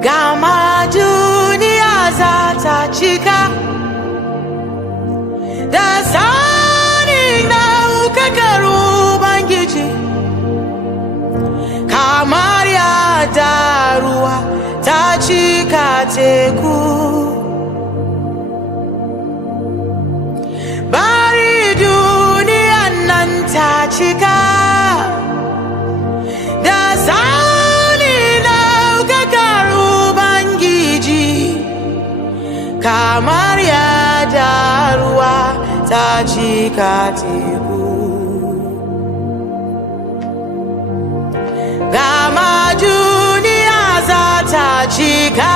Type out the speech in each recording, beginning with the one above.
Gama dunia zatachika da sani na ukakaru bangiji kamar ya daruwa tachika teku bari dunia nan tachika da sani na ukakaru kamar ya daruwa ta cika teku gama duniya za ta cika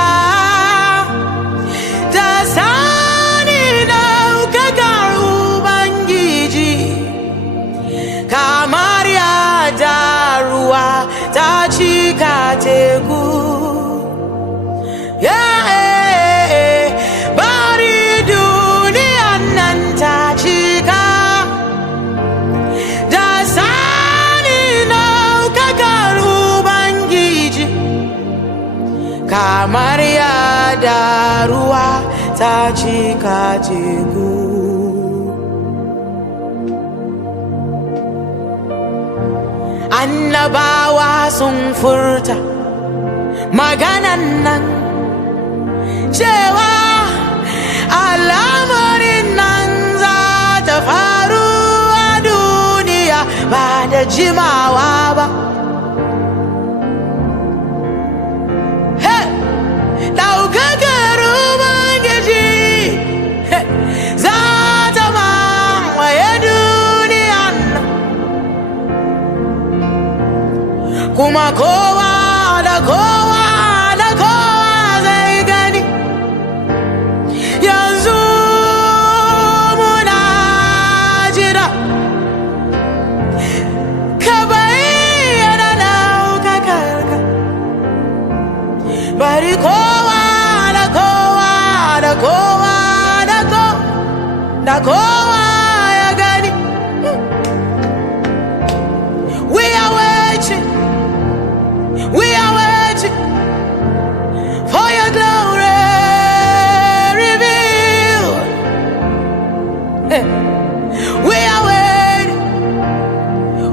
da sani ɗaukakar Ubangiji kamar ya daruwa ta cika teku kamar ya daruwa ta cika teku annabawa sun furta maganan nan cewa al'amarin nan za ta faru a duniya ba da jimawa ba. Ɗaukakar Ubangiji za ta mamaye duniyan nan, kuma kowa da kowa da kowa zai gani. Yanzu muna jira ka bayyana ɗaukakarka, bari kowa da kowa ya gani. We are waiting for your glory revealed. We are waiting,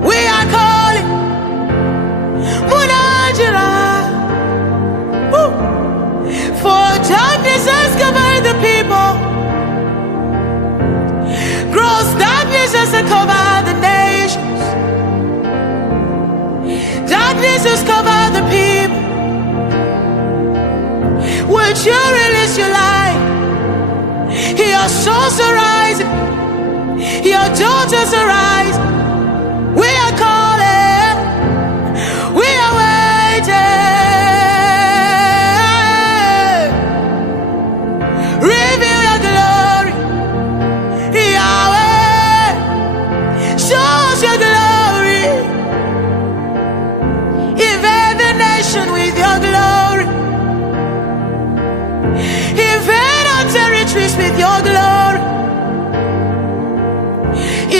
we are calling Munajira, for darkness has covered the people. Gross darkness has covered the nations. Darkness has covered the people. Would you release your light? Your souls are rising, your daughters are rising. We are calling, we are waiting. Reveal your glory, Yahweh. Show us your glory. Invade the nation with your glory. Invade our territories with your glory.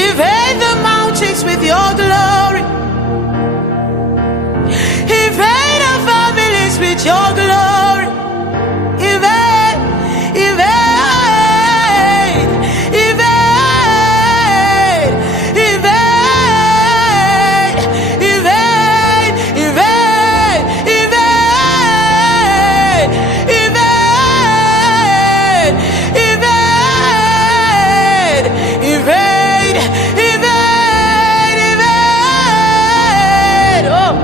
Invade the mountains with your glory. Invade our families with your glory. Invade, invade, invade, invade, invade, invade, invade, invade, invade, invade, invade, oh.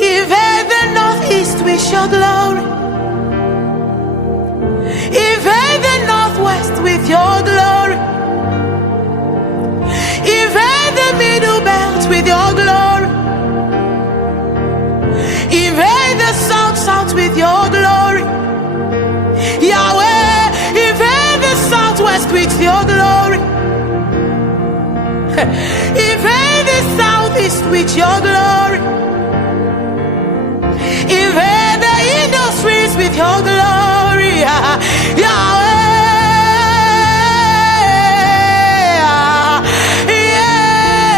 Invade the northeast with your glory. Invade the northwest with your glory. Invade the middle belt with your glory. Invade the south with your glory. Yahweh, invade the southwest with your glory. Invade the southeast with your glory. Invade the industries with your glory, Yahweh. Yeah.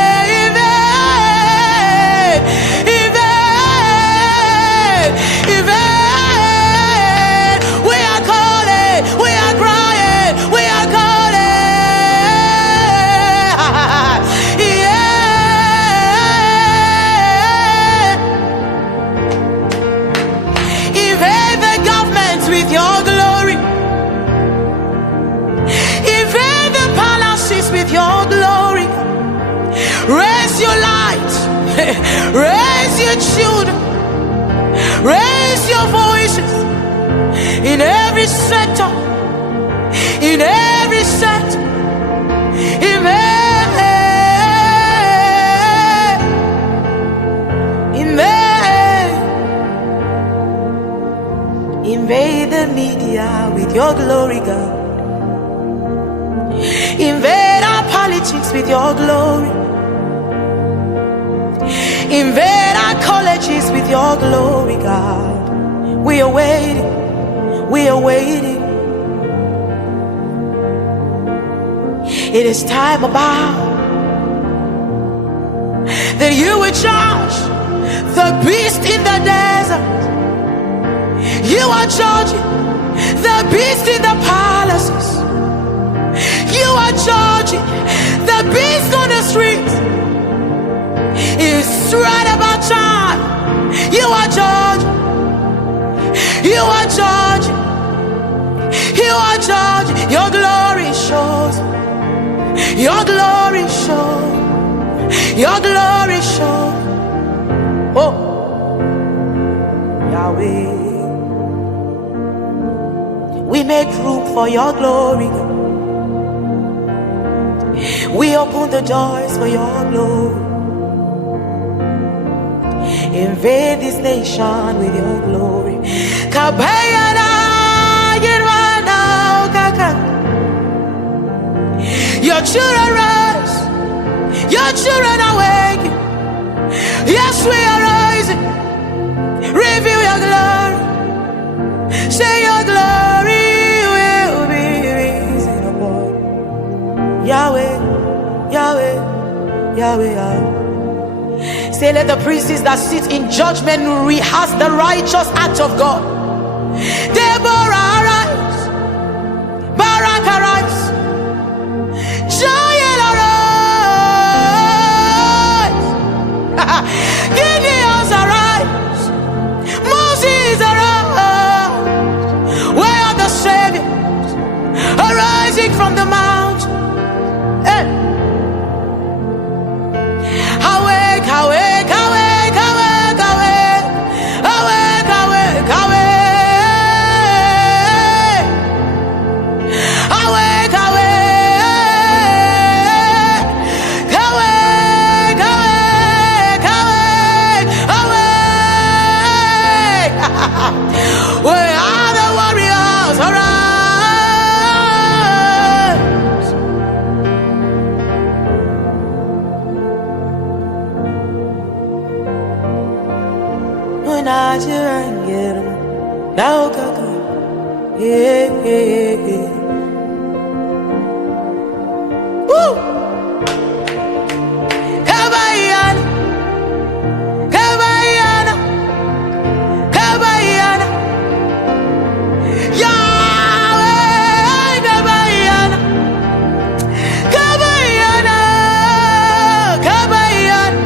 your light. Raise your children. Raise your voices in every sector. In every sector. Invade the media with your glory, God. Invade our politics with your glory. Invade our colleges with your glory, God. We are waiting. We are waiting. It is time about that you will charge the beast in the desert. You are charging the beast in the palaces. You are charging the beast on the streets. It's right about time. You are charging. You are charging. You are charging. Your glory shows. Your glory shows. Your glory shows. Oh, Yahweh. We make room for your glory. We open the doors for your glory. Invade this nation with your glory. Your children rise. Your children are waking. Yes, we are rising. Reveal your glory. Say your glory will be risen upon Yahweh, Yahweh, Yahweh, Yahweh. Say, let the priests that sit in judgment rehearse the righteous act of God. Deborah arise, Barak arise, Jael arise, Gideon's arise, Moses arise. Where are the saviors arising from the mount? Awake, awake, awake, awake, awake, awake, awake, awake, awake, awake, awake, awake, awake. Where are the warriors? Arise. Yeah, yeah, yeah. Woo! Kabayana, Kabayana, Kabayana, Yahweh, Kabayana, Kabayana, Kabayana,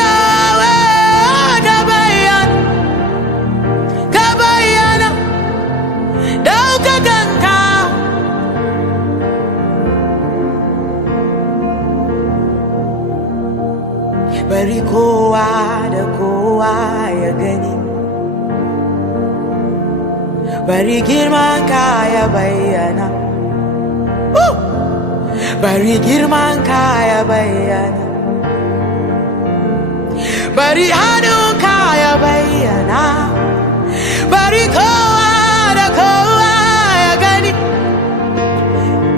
Yahweh, Kabayana, Kabayana, Daukaganka. Bari kowa da kowa ya gani, bari girman ka ya bayyana, bari girman ka ya bayyana, bari hannun ka ya bayyana, bari kowa da kowa ya gani,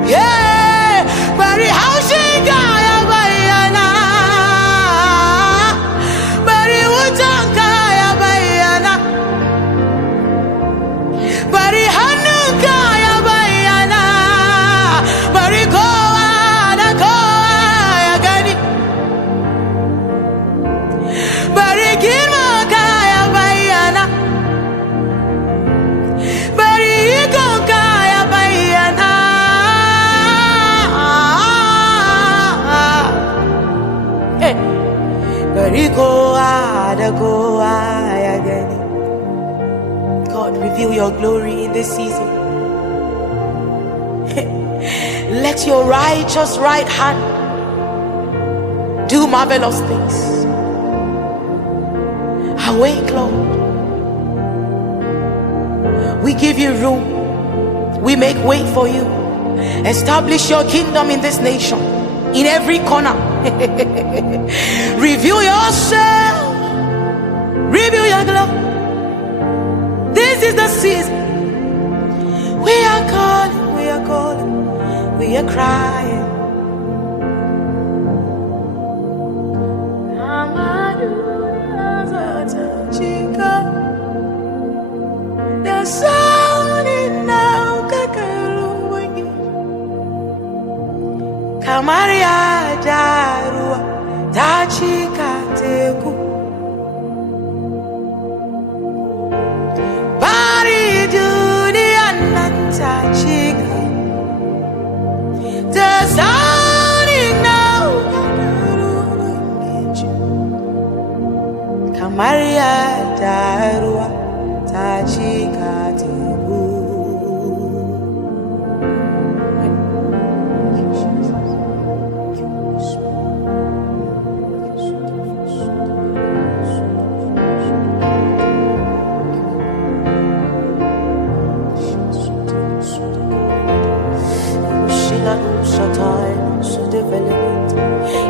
yeah, bari haushin ka ya bayyana, bari wutan ka ya bayyana, bari hannun ka ya bayyana, bari kowa da kowa ya gani, bari girman ka ya bayyana, bari ikon ka ya bayyana. Hey, bari kowa da kowa ya gani. God, reveal your glory in this season. Let your righteous right hand Do marvelous things. Awake, Lord. We give you room. We make way for you. Establish your kingdom in this nation, in every corner. Reveal yourself. Reveal your glory. This is the season. We are calling, we are calling, we are crying. The sound in now Kamaria Darua Tachika Teku Bari Dunia Nantachika. The sound in now Kamaria Darua Tachika Teku.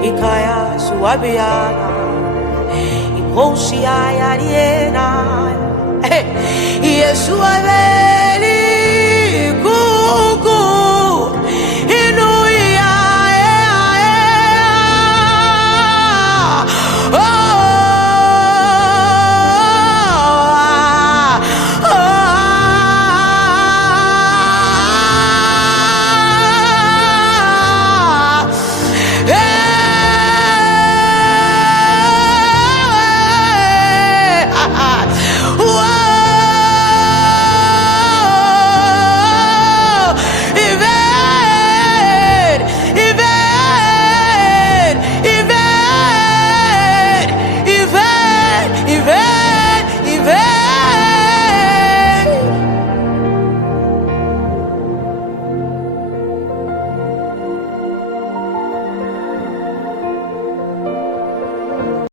Ikaya suabiana ikosi ayariena Yesu ave